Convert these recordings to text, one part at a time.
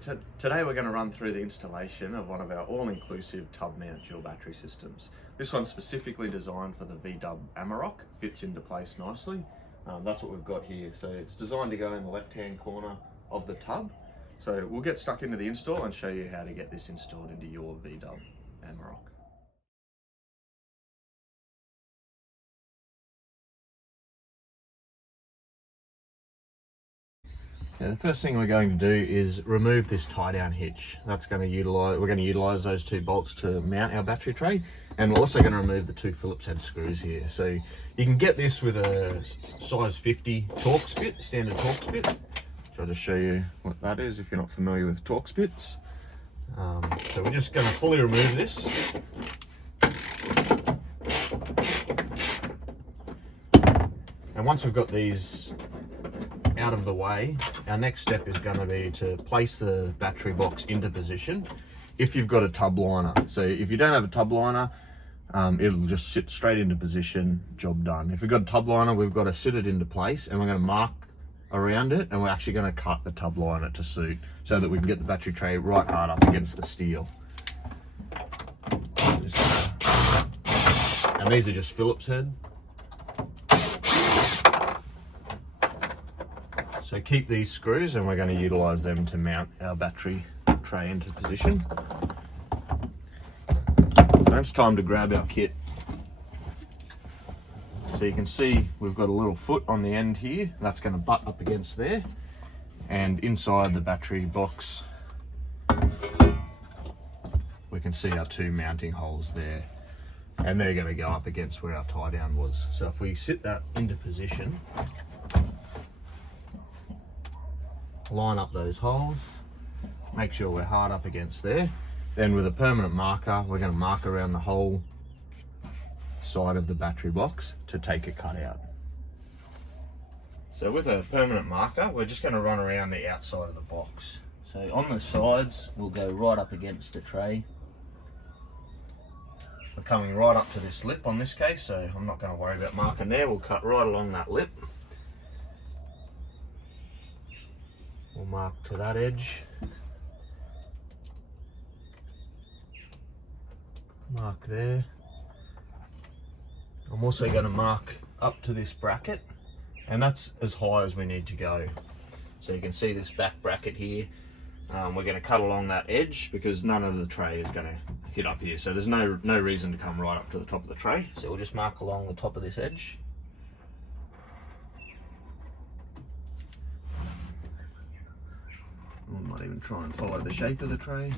So today we're going to run through the installation of one of our all-inclusive tub mount dual battery systems. This one's specifically designed for the VW Amarok, fits into place nicely. That's what we've got here. So it's designed to go in the left-hand corner of the tub. So we'll get stuck into the install and show you how to get this installed into your VW Amarok. Now, the first thing we're going to do is remove this tie-down hitch. We're going to utilize those two bolts to mount our battery tray, and we're also going to remove the two Phillips head screws here. So you can get this with a size 50 Torx spit, standard Torx spit. So I'll just show you what that is if you're not familiar with Torx spits. So we're just going to fully remove this. And once we've got these out of the way, our next step is going to be to place the battery box into position if you've got a tub liner. So if you don't have a tub liner, it'll just sit straight into position, job done. If we've got a tub liner, we've got to sit it into place, and we're going to mark around it, and we're actually going to cut the tub liner to suit so that we can get the battery tray right hard up against the steel. And these are just Phillips head. So keep these screws, and we're going to utilize them to mount our battery tray into position. So it's time to grab our kit. So you can see we've got a little foot on the end here. That's going to butt up against there. And inside the battery box, we can see our two mounting holes there. And they're going to go up against where our tie down was. So if we sit that into position, line up those holes, make sure we're hard up against there. Then with a permanent marker, we're going to mark around the whole side of the battery box to take a cut out. So with a permanent marker, we're just going to run around the outside of the box. So on the sides, we'll go right up against the tray. We're coming right up to this lip on this case, so I'm not going to worry about marking there. We'll cut right along that lip. We'll mark to that edge. Mark there. I'm also going to mark up to this bracket, and that's as high as we need to go. So you can see this back bracket here. We're going to cut along that edge because none of the tray is going to hit up here. So there's no reason to come right up to the top of the tray. So we'll just mark along the top of this edge. I might even try and follow the shape of the tray.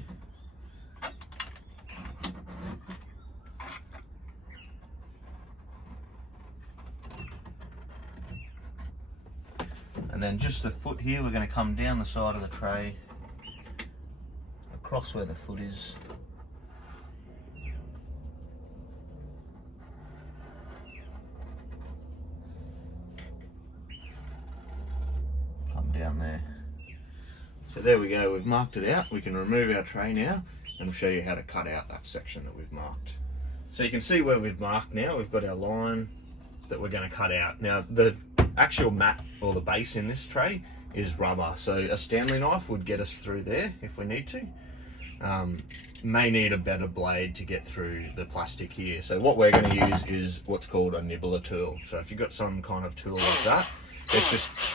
And then just the foot here, we're going to come down the side of the tray, across where the foot is. Come down there. So there we go, we've marked it out. We can remove our tray now, and we'll show you how to cut out that section that we've marked. So you can see where we've marked now, we've got our line that we're going to cut out. Now the actual mat or the base in this tray is rubber, so a Stanley knife would get us through there if we need to. May need a better blade to get through the plastic here. So what we're going to use is what's called a nibbler tool. So if you've got some kind of tool like that, it's just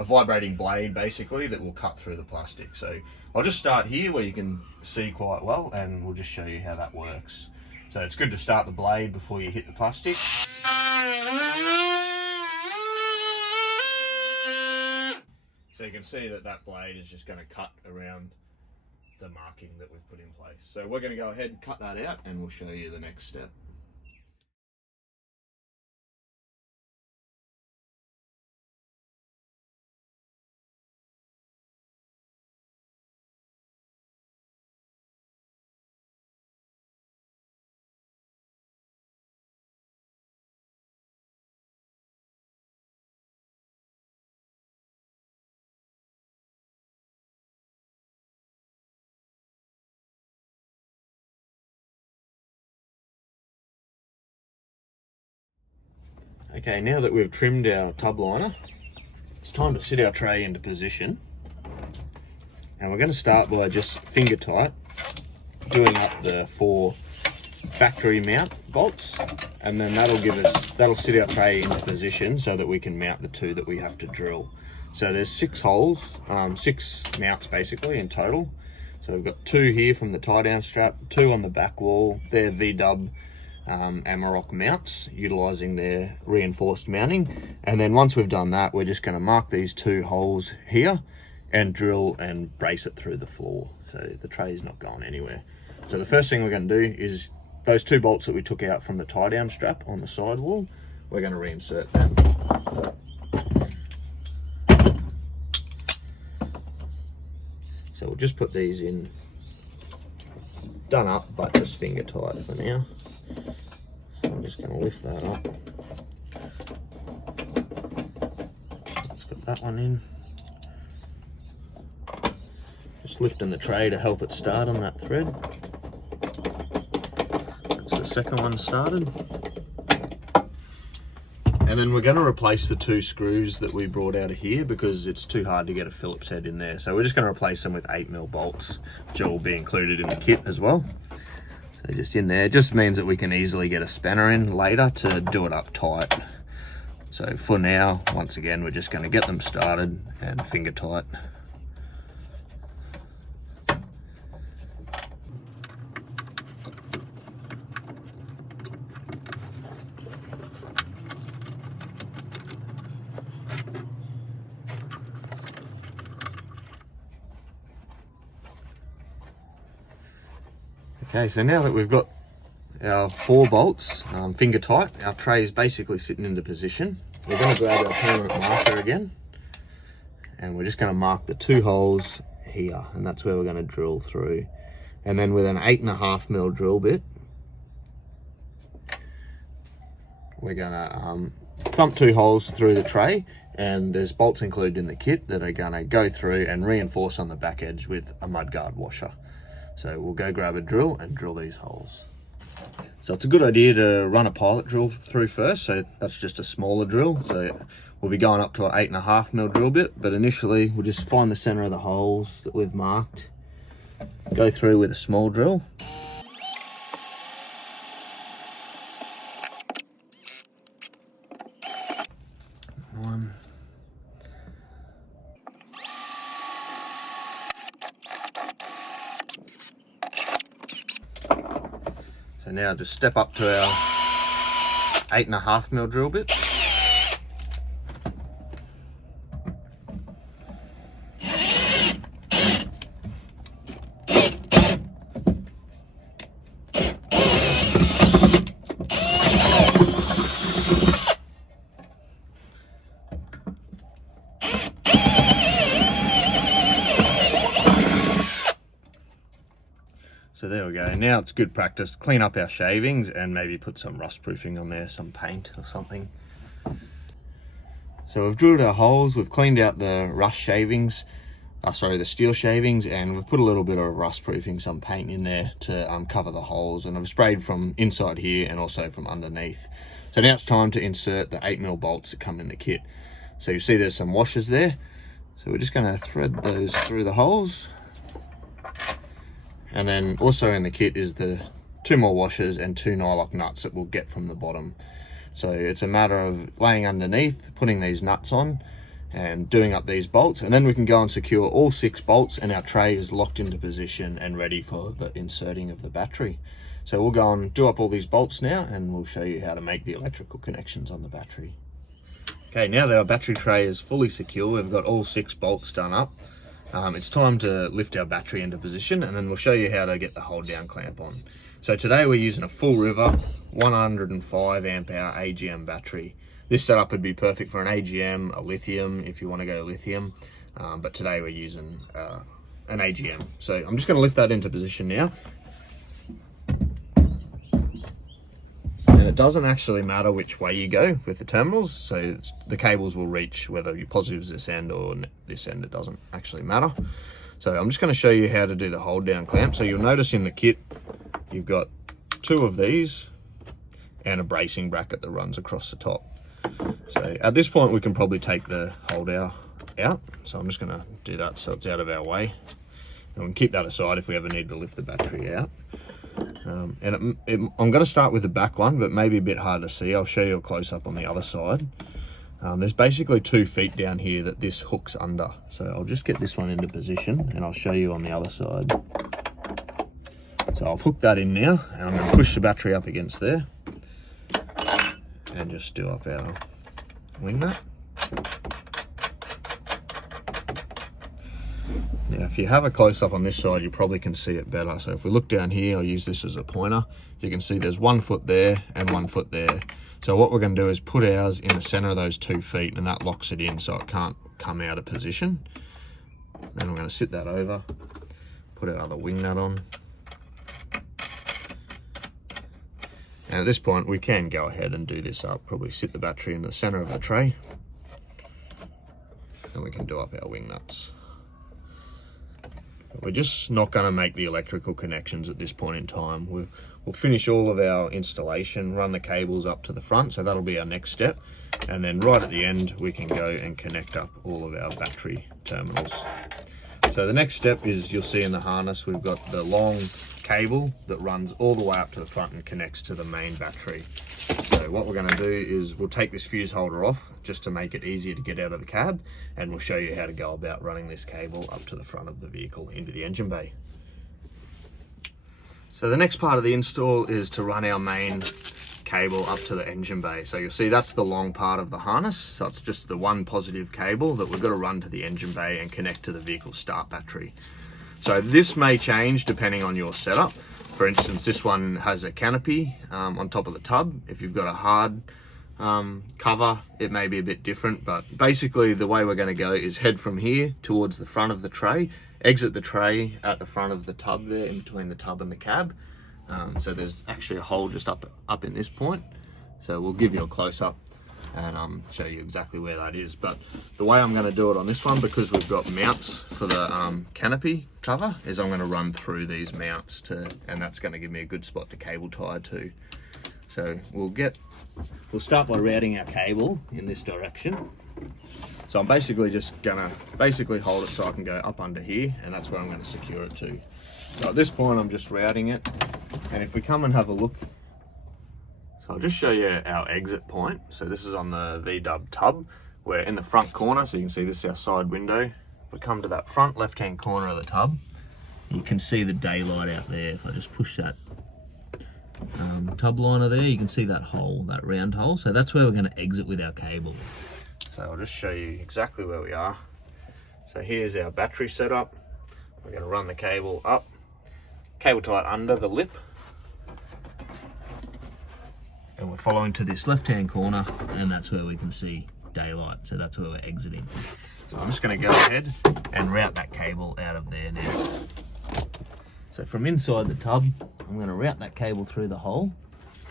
a vibrating blade basically that will cut through the plastic. So I'll just start here where you can see quite well, and we'll just show you how that works. So it's good to start the blade before you hit the plastic. So you can see that that blade is just going to cut around the marking that we've put in place. So we're going to go ahead and cut that out, and we'll show you the next step. Okay, now that we've trimmed our tub liner, it's time to sit our tray into position. And we're going to start by just finger tight doing up the 4 factory mount bolts, and then that'll sit our tray into position so that we can mount the 2 that we have to drill. So there's 6 holes, 6 mounts basically in total. So we've got 2 here from the tie down strap, 2 on the back wall. They're V-dub Amarok mounts, utilizing their reinforced mounting. And then once we've done that, we're just going to mark these 2 holes here and drill and brace it through the floor, so the tray is not going anywhere. So the first thing we're going to do is those 2 bolts that we took out from the tie down strap on the side wall, we're going to reinsert them. So we'll just put these in, done up, but just finger tight for now. So I'm just going to lift that up. Let's get that one in. Just lifting the tray to help it start on that thread. That's the second one started. And then we're going to replace the 2 screws that we brought out of here because it's too hard to get a Phillips head in there. So we're just going to replace them with 8mm bolts, which will be included in the kit as well. So just in there, it just means that we can easily get a spanner in later to do it up tight. So for now, once again, we're just going to get them started and finger tight. Okay, so now that we've got our 4 bolts finger tight, our tray is basically sitting into position. We're going to grab our permanent marker again, and we're just going to mark the 2 holes here, and that's where we're going to drill through. And then with an 8.5mm drill bit, we're going to thump 2 holes through the tray, and there's bolts included in the kit that are going to go through and reinforce on the back edge with a mudguard washer. So we'll go grab a drill and drill these holes. So it's a good idea to run a pilot drill through first. So that's just a smaller drill. So we'll be going up to an 8.5mm drill bit, but initially we'll just find the center of the holes that we've marked, go through with a small drill. One. So now just step up to our 8.5mm drill bit. So there we go. Now it's good practice. Clean up our shavings and maybe put some rust proofing on there, some paint or something. So we've drilled our holes, we've cleaned out the rust shavings, the steel shavings, and we've put a little bit of rust proofing, some paint in there to cover the holes, and I've sprayed from inside here and also from underneath. So now it's time to insert the 8mm bolts that come in the kit. So you see there's some washers there. So we're just going to thread those through the holes. And then also in the kit is the 2 more washers and 2 nylock nuts that we'll get from the bottom. So it's a matter of laying underneath, putting these nuts on and doing up these bolts, and then we can go and secure all 6 bolts, and our tray is locked into position and ready for the inserting of the battery. So we'll go and do up all these bolts now, and we'll show you how to make the electrical connections on the battery. Okay, now that our battery tray is fully secure, we've got all 6 bolts done up. It's time to lift our battery into position, and then we'll show you how to get the hold down clamp on. So today we're using a full river 105 amp hour AGM battery. This setup would be perfect for an AGM, a lithium if you want to go lithium, but today we're using an AGM. So I'm just going to lift that into position now. And it doesn't actually matter which way you go with the terminals, so the cables will reach whether you're positive this end or this end. It doesn't actually matter. So I'm just going to show you how to do the hold down clamp. So you'll notice in the kit you've got 2 of these and a bracing bracket that runs across the top. So at this point we can probably take the hold out. So I'm just going to do that so it's out of our way. And we can keep that aside if we ever need to lift the battery out. I'm going to start with the back one, but maybe a bit hard to see. I'll show you a close-up on the other side. There's basically 2 feet down here that this hooks under. So I'll just get this one into position and I'll show you on the other side. So I'll hook that in now, and I'm going to push the battery up against there and just do up our wing nut. Now if you have a close-up on this side, you probably can see it better. So if we look down here, I'll use this as a pointer. You can see there's 1 foot there and 1 foot there. So what we're going to do is put ours in the center of those 2 feet, and that locks it in so it can't come out of position. Then we're going to sit that over, put our other wing nut on. And at this point, we can go ahead and do this up. Probably sit the battery in the center of our tray, and we can do up our wing nuts. We're just not going to make the electrical connections at this point in time. We'll finish all of our installation, run the cables up to the front, so that'll be our next step. And then right at the end, we can go and connect up all of our battery terminals. So the next step is, you'll see in the harness, we've got the long cable that runs all the way up to the front and connects to the main battery. So what we're going to do is we'll take this fuse holder off just to make it easier to get out of the cab, and we'll show you how to go about running this cable up to the front of the vehicle into the engine bay. So the next part of the install is to run our main cable up to the engine bay. So you'll see that's the long part of the harness. So it's just the one positive cable that we've got to run to the engine bay and connect to the vehicle's start battery. So this may change depending on your setup. For instance, this one has a canopy on top of the tub. If you've got a hard cover, it may be a bit different, but basically the way we're going to go is head from here towards the front of the tray, exit the tray at the front of the tub there, in between the tub and the cab. So there's actually a hole just up in this point. So we'll give you a close-up and show you exactly where that is. But the way I'm going to do it on this one, because we've got mounts for the canopy cover, is I'm going to run through these mounts and that's going to give me a good spot to cable tie to. So we'll start by routing our cable in this direction. So I'm basically just gonna hold it so I can go up under here, and that's where I'm going to secure it to. So at this point I'm just routing it, and if we come and have a look, so I'll just show you our exit point. So this is on the V-dub tub. We're in the front corner, so you can see this is our side window. If we come to that front left-hand corner of the tub, you can see the daylight out there. If I just push that tub liner there, you can see that hole, that round hole. So that's where we're going to exit with our cable. So I'll just show you exactly where we are. So here's our battery setup. We're going to run the cable up, cable tie it under the lip, and we're following to this left-hand corner, and that's where we can see daylight. So that's where we're exiting. So I'm just going to go ahead and route that cable out of there now. So from inside the tub, I'm going to route that cable through the hole,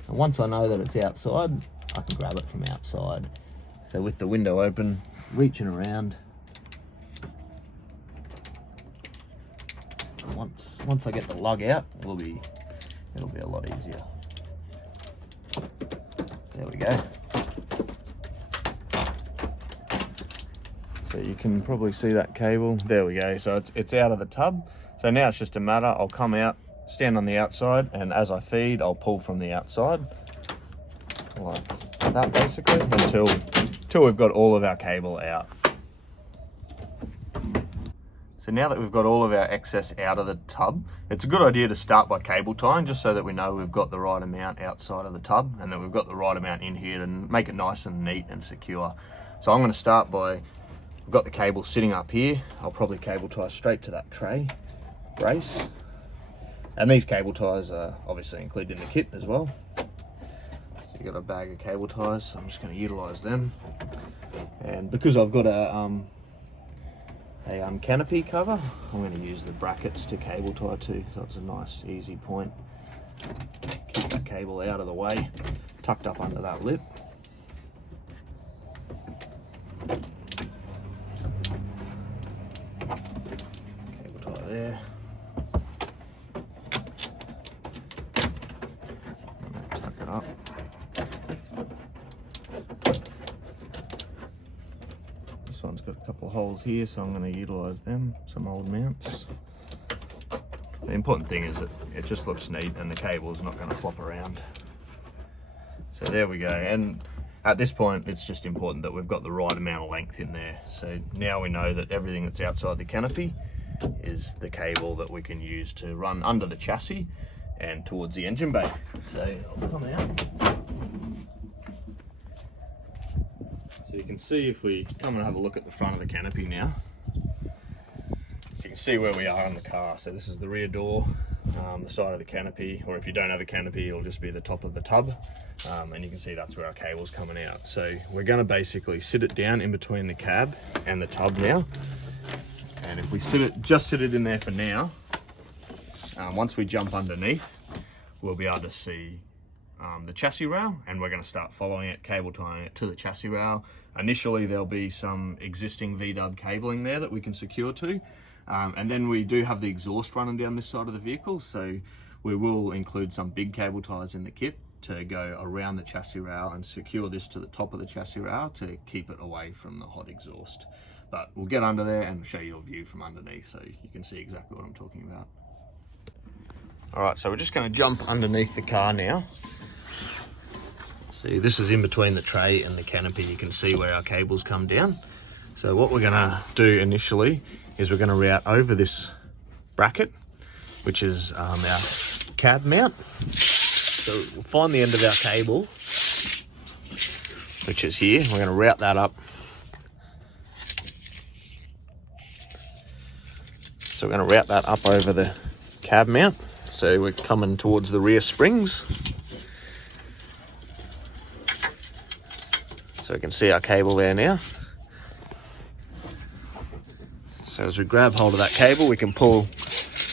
and once I know that it's outside, I can grab it from outside. So with the window open, reaching around, and once I get the lug out, it'll be a lot easier. There we go. So you can probably see that cable. There we go. So it's out of the tub. So now it's just a matter, I'll come out, stand on the outside, and as I feed, I'll pull from the outside, like that basically, until we've got all of our cable out. So now that we've got all of our excess out of the tub, it's a good idea to start by cable tying, just so that we know we've got the right amount outside of the tub and that we've got the right amount in here to make it nice and neat and secure. So I'm going to start by, I've got the cable sitting up here. I'll probably cable tie straight to that tray brace. And these cable ties are obviously included in the kit as well. So you've got a bag of cable ties, so I'm just going to utilise them. And because I've got a canopy cover, I'm going to use the brackets to cable tie to, so it's a nice easy point. Keep that cable out of the way, tucked up under that lip. Cable tie there. Tuck it up. This one's got a couple of holes here, so I'm going to utilise them, some old mounts. The important thing is that it just looks neat and the cable is not going to flop around. So there we go, and at this point it's just important that we've got the right amount of length in there. So now we know that everything that's outside the canopy is the cable that we can use to run under the chassis and towards the engine bay. So I'll come out. So you can see, if we come and have a look at the front of the canopy now, so you can see where we are on the car. So this is the rear door, the side of the canopy, or if you don't have a canopy, it'll just be the top of the tub. And you can see that's where our cable's coming out. So we're going to basically sit it down in between the cab and the tub now. And if we just sit it in there for now, once we jump underneath, we'll be able to see the chassis rail, and we're going to start following it, cable tying it to the chassis rail. Initially, there'll be some existing VW cabling there that we can secure to. And then we do have the exhaust running down this side of the vehicle, so we will include some big cable ties in the kit to go around the chassis rail and secure this to the top of the chassis rail to keep it away from the hot exhaust. But we'll get under there and show you a view from underneath so you can see exactly what I'm talking about. All right, so we're just going to jump underneath the car now. See, this is in between the tray and the canopy. You can see where our cables come down. So what we're going to do initially is we're going to route over this bracket, which is our cab mount. So we'll find the end of our cable, which is here. We're going to route that up. So we're going to route that up over the cab mount. So we're coming towards the rear springs. So you can see our cable there now. So as we grab hold of that cable, we can pull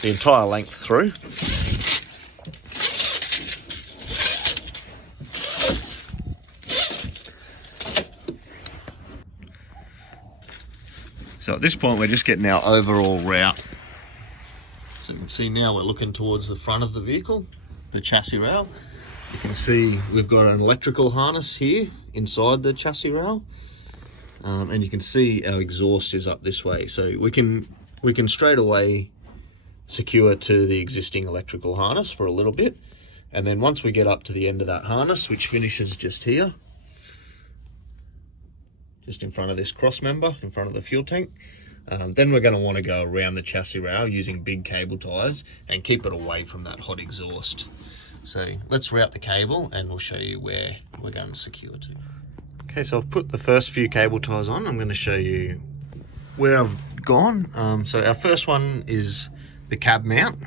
the entire length through. So at this point, we're just getting our overall route. So you can see now we're looking towards the front of the vehicle, the chassis rail. You can see we've got an electrical harness here inside the chassis rail. And you can see our exhaust is up this way. So we can straight away secure to the existing electrical harness for a little bit. And then once we get up to the end of that harness, which finishes just here, just in front of this cross member, in front of the fuel tank. Then we're going to want to go around the chassis rail using big cable ties and keep it away from that hot exhaust. So let's route the cable and we'll show you where we're going to secure to. Okay, so I've put the first few cable ties on. I'm going to show you where I've gone. So our first one is the cab mount.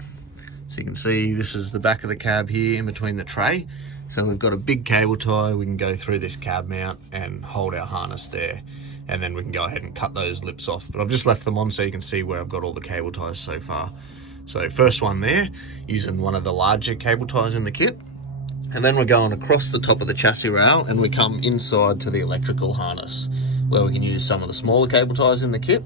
So you can see this is the back of the cab here in between the tray. So we've got a big cable tie. We can go through this cab mount and hold our harness there, and then we can go ahead and cut those lips off. But I've just left them on so you can see where I've got all the cable ties so far. So first one there, using one of the larger cable ties in the kit. And then we're going across the top of the chassis rail and we come inside to the electrical harness, where we can use some of the smaller cable ties in the kit.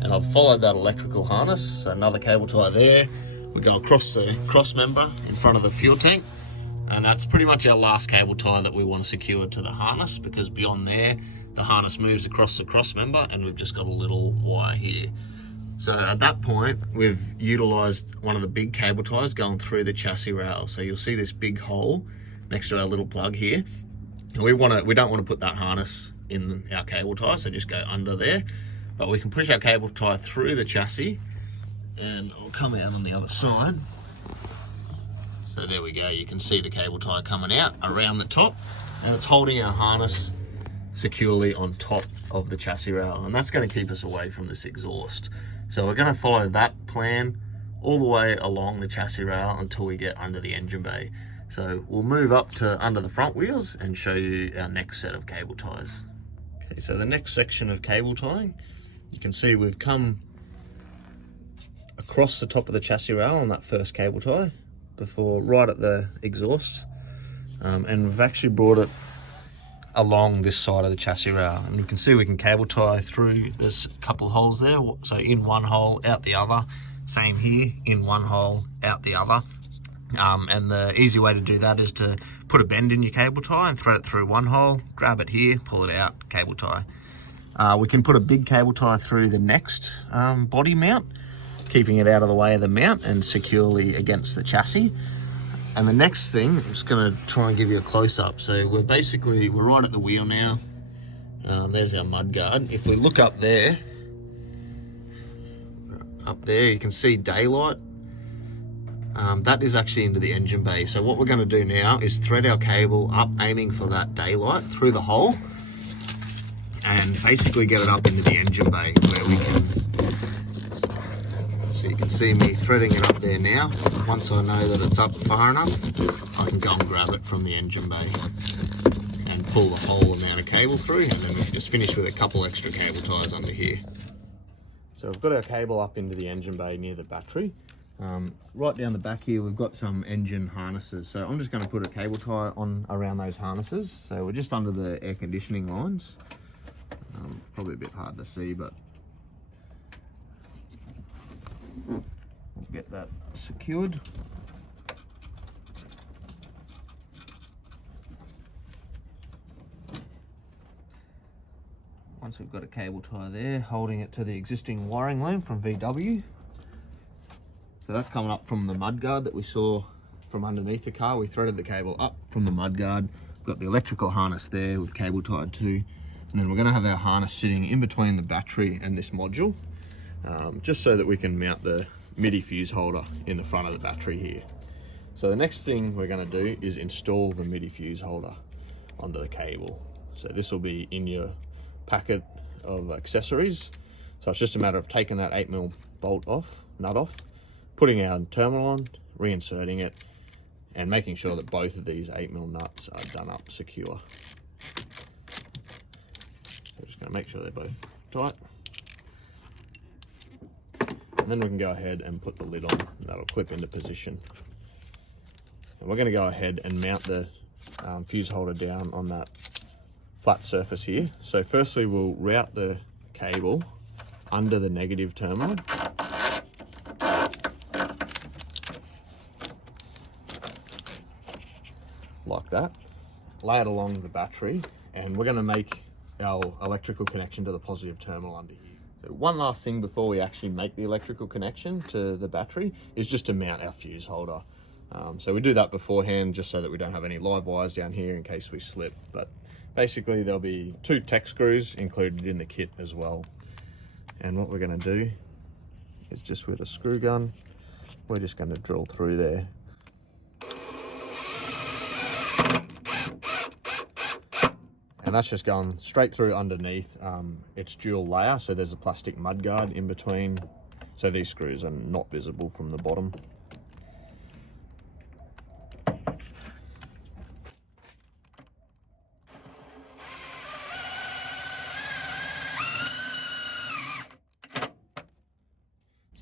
And I've followed that electrical harness, so another cable tie there. We go across the cross member in front of the fuel tank. And that's pretty much our last cable tie that we want to secure to the harness, because beyond there, the harness moves across the cross member and we've just got a little wire here. So at that point, we've utilized one of the big cable ties going through the chassis rail. So you'll see this big hole next to our little plug here. And we don't want to put that harness in our cable tie, so just go under there. But we can push our cable tie through the chassis and I'll come out on the other side. So there we go, you can see the cable tie coming out around the top, and it's holding our harness securely on top of the chassis rail, and that's going to keep us away from this exhaust. So we're going to follow that plan all the way along the chassis rail until we get under the engine bay. So we'll move up to under the front wheels and show you our next set of cable ties. Okay, so the next section of cable tying, you can see we've come across the top of the chassis rail on that first cable tie before right at the exhaust, and we've actually brought it along this side of the chassis rail, and you can see we can cable tie through. There's a couple of holes there, so in one hole, out the other. Same here, in one hole, out the other. And the easy way to do that is to put a bend in your cable tie and thread it through one hole, grab it here, pull it out, cable tie. We can put a big cable tie through the next body mount. keeping it out of the way of the mount and securely against the chassis. And the next thing, I'm just going to try and give you a close-up. So we're right at the wheel now. There's our mudguard. If we look up there you can see daylight. That is actually into the engine bay. So what we're going to do now is thread our cable up, aiming for that daylight through the hole, and basically get it up into the engine bay where we can. So you can see me threading it up there now. Once I know that it's up far enough, I can go and grab it from the engine bay and pull the whole amount of cable through, and then we can just finish with a couple extra cable ties under here. So we've got our cable up into the engine bay near the battery. Right down the back here, we've got some engine harnesses. So I'm just going to put a cable tie on around those harnesses. So we're just under the air conditioning lines. Probably a bit hard to see, but we'll get that secured. Once we've got a cable tie there, holding it to the existing wiring loom from VW. So that's coming up from the mudguard that we saw from underneath the car. We threaded the cable up from the mudguard. We've got the electrical harness there with cable tied to. And then we're going to have our harness sitting in between the battery and this module, just so that we can mount the MIDI fuse holder in the front of the battery here. So the next thing we're going to do is install the MIDI fuse holder onto the cable. So this will be in your packet of accessories. So it's just a matter of taking that 8mm nut off, putting our terminal on, reinserting it, and making sure that both of these 8mm nuts are done up secure. We're just going to make sure they're both tight. And then we can go ahead and put the lid on, and that'll clip into position. And we're going to go ahead and mount the fuse holder down on that flat surface here. So firstly, we'll route the cable under the negative terminal. Like that. Lay it along the battery, and we're going to make our electrical connection to the positive terminal under here. So one last thing before we actually make the electrical connection to the battery is just to mount our fuse holder. So we do that beforehand just so that we don't have any live wires down here in case we slip. But basically there'll be 2 tech screws included in the kit as well. And what we're going to do is just with a screw gun, we're just going to drill through there. And that's just going straight through underneath. It's dual layer, so there's a plastic mudguard in between, so these screws are not visible from the bottom.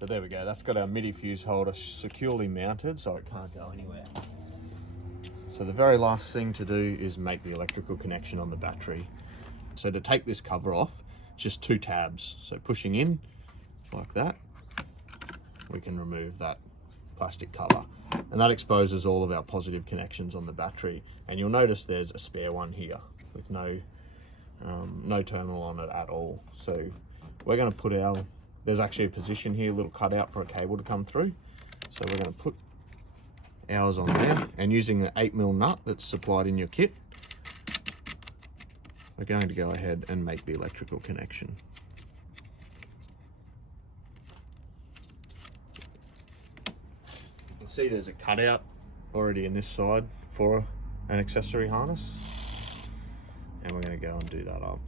So there we go, that's got our MIDI fuse holder securely mounted so it can't go anywhere. So the very last thing to do is make the electrical connection on the battery. So to take this cover off, it's just 2 tabs. So pushing in like that, we can remove that plastic cover. And that exposes all of our positive connections on the battery. And you'll notice there's a spare one here with no terminal on it at all. So we're going to put there's actually a position here, a little cutout for a cable to come through. So we're going to put ours on there, and using the 8mm nut that's supplied in your kit, we're going to go ahead and make the electrical connection. You can see there's a cutout already in this side for an accessory harness, and we're going to go and do that up.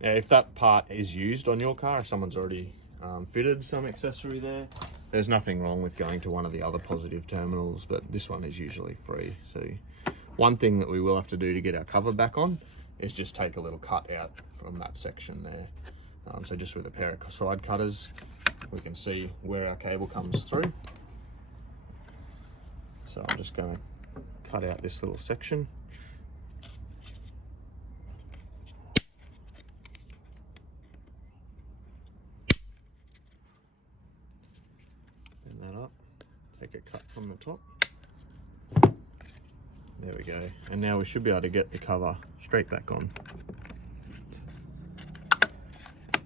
Now if that part is used on your car, if someone's already fitted some accessory there, there's nothing wrong with going to one of the other positive terminals, but this one is usually free. So one thing that we will have to do to get our cover back on is just take a little cut out from that section there. So just with a pair of side cutters, we can see where our cable comes through. So I'm just going to cut out this little section. That up, take a cut from the top. There we go, and now we should be able to get the cover straight back on.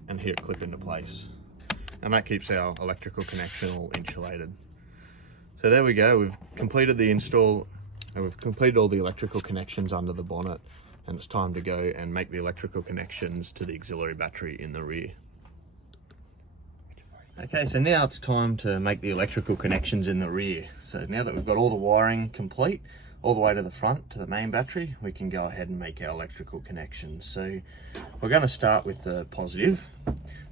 And and hear it clip into place. And that keeps our electrical connection all insulated. So there we go, we've completed the install and we've completed all the electrical connections under the bonnet, and it's time to go and make the electrical connections to the auxiliary battery in the rear. Okay, so now it's time to make the electrical connections in the rear. So now that we've got all the wiring complete, all the way to the front, to the main battery, we can go ahead and make our electrical connections. So we're going to start with the positive.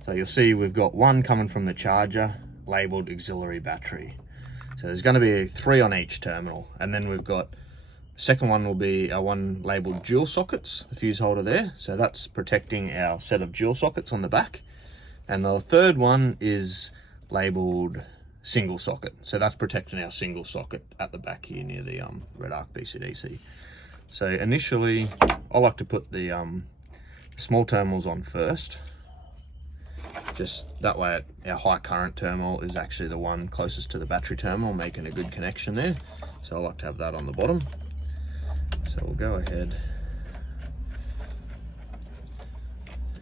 So you'll see we've got one coming from the charger, labelled auxiliary battery. So there's going to be 3 on each terminal, and then we've got, the second one will be our one labelled dual sockets, the fuse holder there. So that's protecting our set of dual sockets on the back. And the third one is labelled single socket. So that's protecting our single socket at the back here near the Redarc BCDC. So initially, I like to put the small terminals on first. Just that way our high current terminal is actually the one closest to the battery terminal, making a good connection there. So I like to have that on the bottom. So we'll go ahead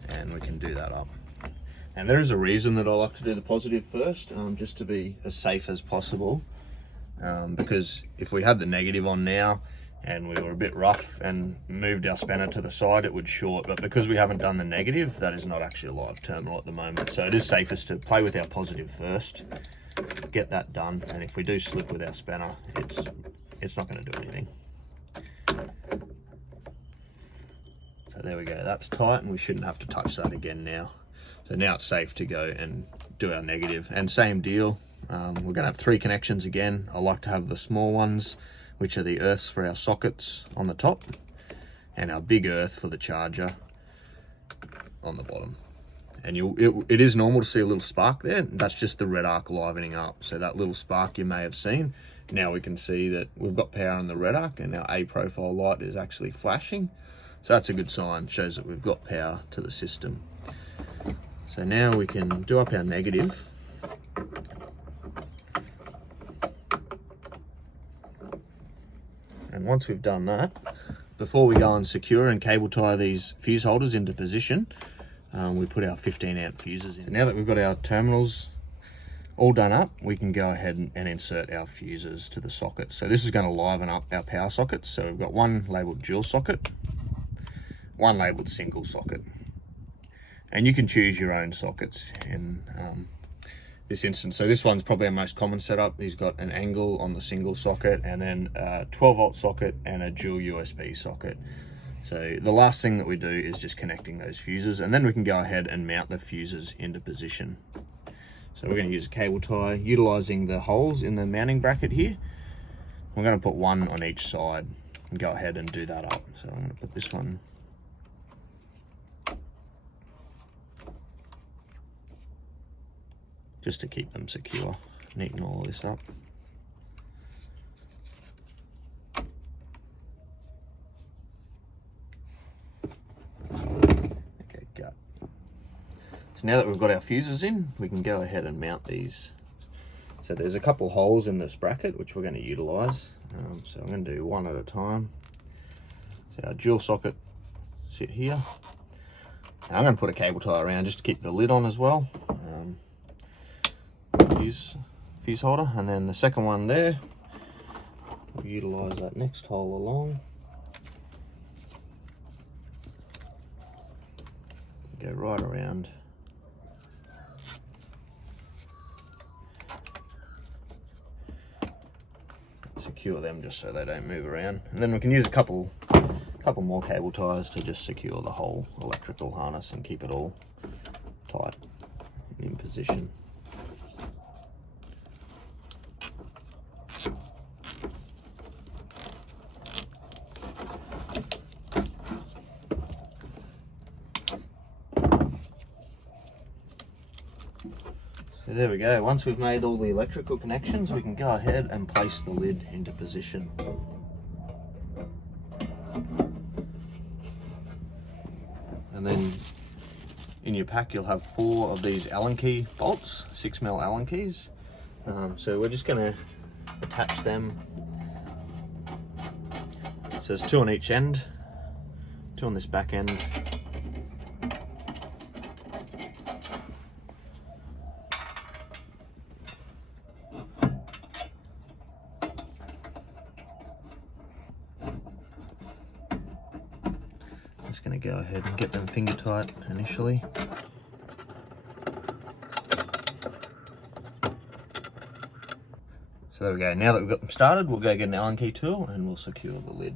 and we can do that up. And there is a reason that I like to do the positive first, just to be as safe as possible. Because if we had the negative on now and we were a bit rough and moved our spanner to the side, it would short. But because we haven't done the negative, that is not actually a live terminal at the moment. So it is safest to play with our positive first, get that done. And if we do slip with our spanner, it's not going to do anything. So there we go, that's tight, and we shouldn't have to touch that again now. So now it's safe to go and do our negative. And same deal, we're going to have 3 connections again. I like to have the small ones, which are the earths for our sockets on the top, and our big earth for the charger on the bottom. And it is normal to see a little spark there. That's just the Redarc livening up. So that little spark you may have seen, now we can see that we've got power in the Redarc and our A profile light is actually flashing. So that's a good sign, shows that we've got power to the system. So now we can do up our negative. And once we've done that, before we go and secure and cable tie these fuse holders into position, we put our 15 amp fuses in. So now that we've got our terminals all done up, we can go ahead and insert our fuses to the socket. So this is going to liven up our power sockets. So we've got one labelled dual socket, one labelled single socket. And you can choose your own sockets in this instance. So this one's probably our most common setup. He's got an angle on the single socket, and then a 12 volt socket and a dual USB socket. So the last thing that we do is just connecting those fuses, and then we can go ahead and mount the fuses into position. So we're going to use a cable tie, utilizing the holes in the mounting bracket here. We're going to put one on each side and go ahead and do that up. So I'm going to put this one just to keep them secure, neaten all this up. Okay, gut. So now that we've got our fuses in, we can go ahead and mount these. So there's a couple holes in this bracket which we're going to utilize. So I'm going to do one at a time. So our dual socket sit here. And I'm going to put a cable tie around just to keep the lid on as well. Fuse holder, and then the second one there, we'll utilize that next hole along. Go right around. Secure them just so they don't move around, and then we can use a couple more cable ties to just secure the whole electrical harness and keep it all tight in position. So there we go, once we've made all the electrical connections, we can go ahead and place the lid into position. And then in your pack you'll have 4 of these Allen key bolts, 6mm Allen keys. So we're just going to attach them. So there's 2 on each end, 2 on this back end. go ahead and get them finger tight initially. So there we go. Now that we've got them started, we'll go get an Allen key tool and we'll secure the lid.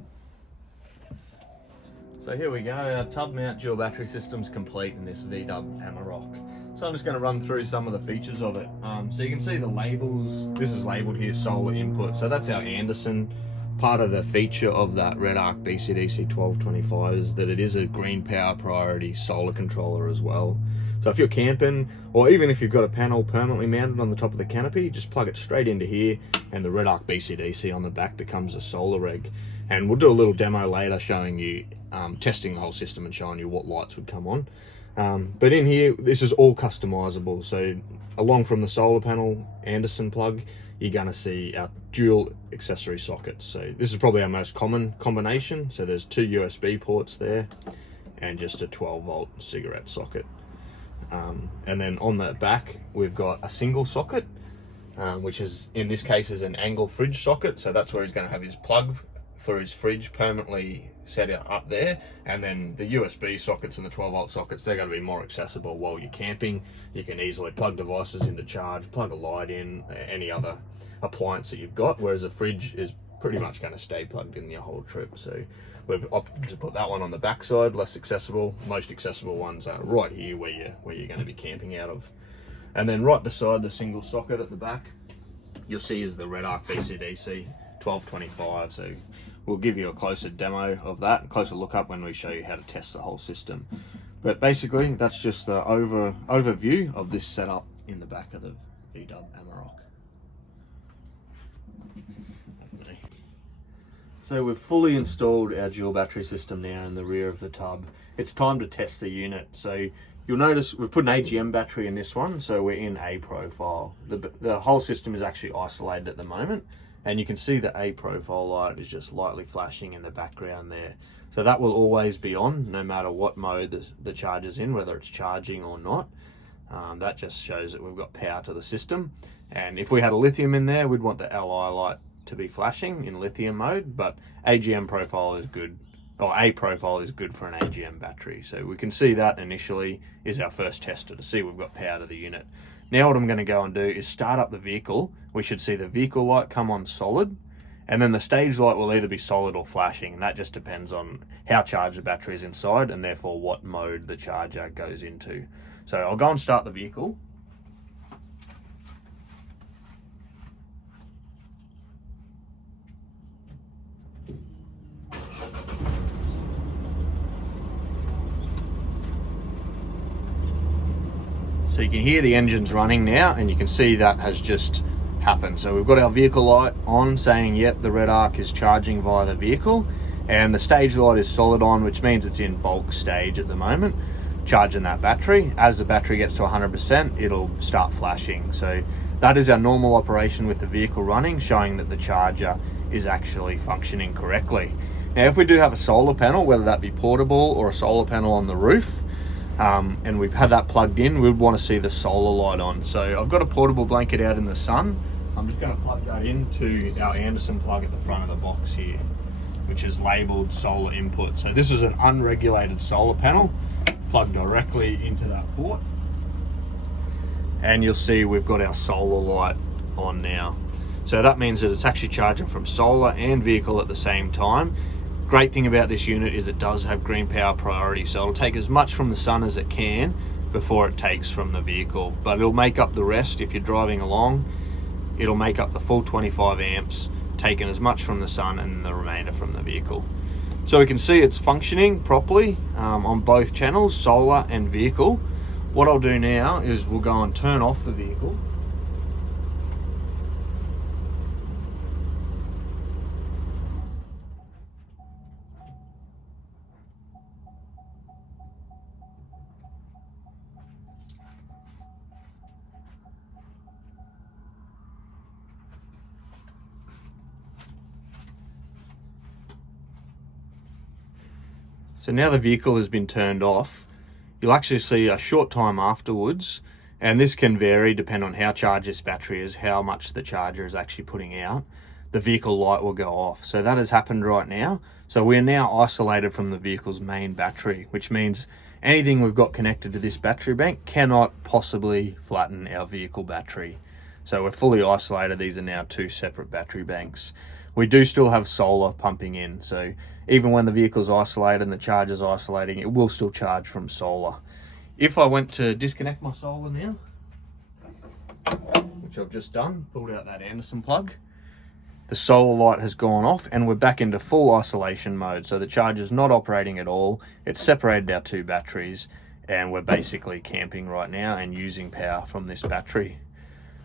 So here we go, our tub mount dual battery system's complete in this VW Amarok. So I'm just going to run through some of the features of it. So you can see the labels. This is labelled here solar input. So that's our Anderson. Part of the feature of that Redarc BCDC 1225 is that it is a green power priority solar controller as well. So if you're camping, or even if you've got a panel permanently mounted on the top of the canopy, just plug it straight into here and the Redarc BCDC on the back becomes a solar reg. And we'll do a little demo later showing you, testing the whole system and showing you what lights would come on. But in here, this is all customizable. So along from the solar panel Anderson plug, you're gonna see our dual accessory sockets. So this is probably our most common combination. So there's 2 USB ports there and just a 12-volt cigarette socket. And then on the back, we've got a single socket, which is, in this case, is an angle fridge socket. So that's where he's gonna have his plug for his fridge permanently set it up there. And then the USB sockets and the 12-volt sockets, they're going to be more accessible while you're camping. You can easily plug devices into charge, plug a light in, any other appliance that you've got, whereas a fridge is pretty much going to stay plugged in your whole trip. So we've opted to put that one on the back side, less accessible. Most accessible ones are right here where you're going to be camping out of. And then right beside the single socket at the back, you'll see is the Redarc BCDC 1225. So we'll give you a closer demo of that, a closer look up when we show you how to test the whole system. But basically, that's just the overview of this setup in the back of the VW Amarok. So we've fully installed our dual battery system now in the rear of the tub. It's time to test the unit. So you'll notice we've put an AGM battery in this one, so we're in A profile. The whole system is actually isolated at the moment, and you can see the A profile light is just lightly flashing in the background there. So that will always be on, no matter what mode the charger's in, whether it's charging or not. That just shows that we've got power to the system. And if we had a lithium in there, we'd want the LI light to be flashing in lithium mode, but AGM profile is good, or A profile is good for an AGM battery. So we can see that initially is our first tester to see we've got power to the unit. Now what I'm going to go and do is start up the vehicle. We should see the vehicle light come on solid, and then the stage light will either be solid or flashing, and that just depends on how charged the battery is inside and therefore what mode the charger goes into. So I'll go and start the vehicle. So you can hear the engines running now, and you can see that has just happened. So we've got our vehicle light on saying, yep, the Redarc is charging via the vehicle, and the stage light is solid on, which means it's in bulk stage at the moment, charging that battery. As the battery gets to 100%, it'll start flashing. So that is our normal operation with the vehicle running, showing that the charger is actually functioning correctly. Now, if we do have a solar panel, whether that be portable or a solar panel on the roof, and we've had that plugged in, we'd want to see the solar light on. So I've got a portable blanket out in the sun. I'm just going to plug that into our Anderson plug at the front of the box here, which is labeled solar input. So this is an unregulated solar panel plugged directly into that port. And you'll see we've got our solar light on now. So that means that it's actually charging from solar and vehicle at the same time. Great thing about this unit is it does have green power priority, so it'll take as much from the sun as it can before it takes from the vehicle, but it'll make up the rest. If you're driving along, it'll make up the full 25 amps, taking as much from the sun and the remainder from the vehicle. So we can see it's functioning properly on both channels, solar and vehicle. What I'll do now is we'll go and turn off the vehicle. So now the vehicle has been turned off, you'll actually see a short time afterwards, and this can vary depending on how charged this battery is, how much the charger is actually putting out. the vehicle light will go off. So that has happened right now. So we're now isolated from the vehicle's main battery, which means anything we've got connected to this battery bank cannot possibly flatten our vehicle battery. So we're fully isolated. These are now 2 separate battery banks. We do still have solar pumping in. So even when the vehicle's isolated and the charger's isolating, it will still charge from solar. If I went to disconnect my solar now, which I've just done, pulled out that Anderson plug, the solar light has gone off and we're back into full isolation mode. So the charger's not operating at all. It's separated our 2 batteries and we're basically camping right now and using power from this battery.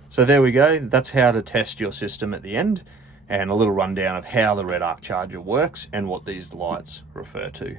So there we go. That's how to test your system at the end, and a little rundown of how the Redarc charger works and what these lights refer to.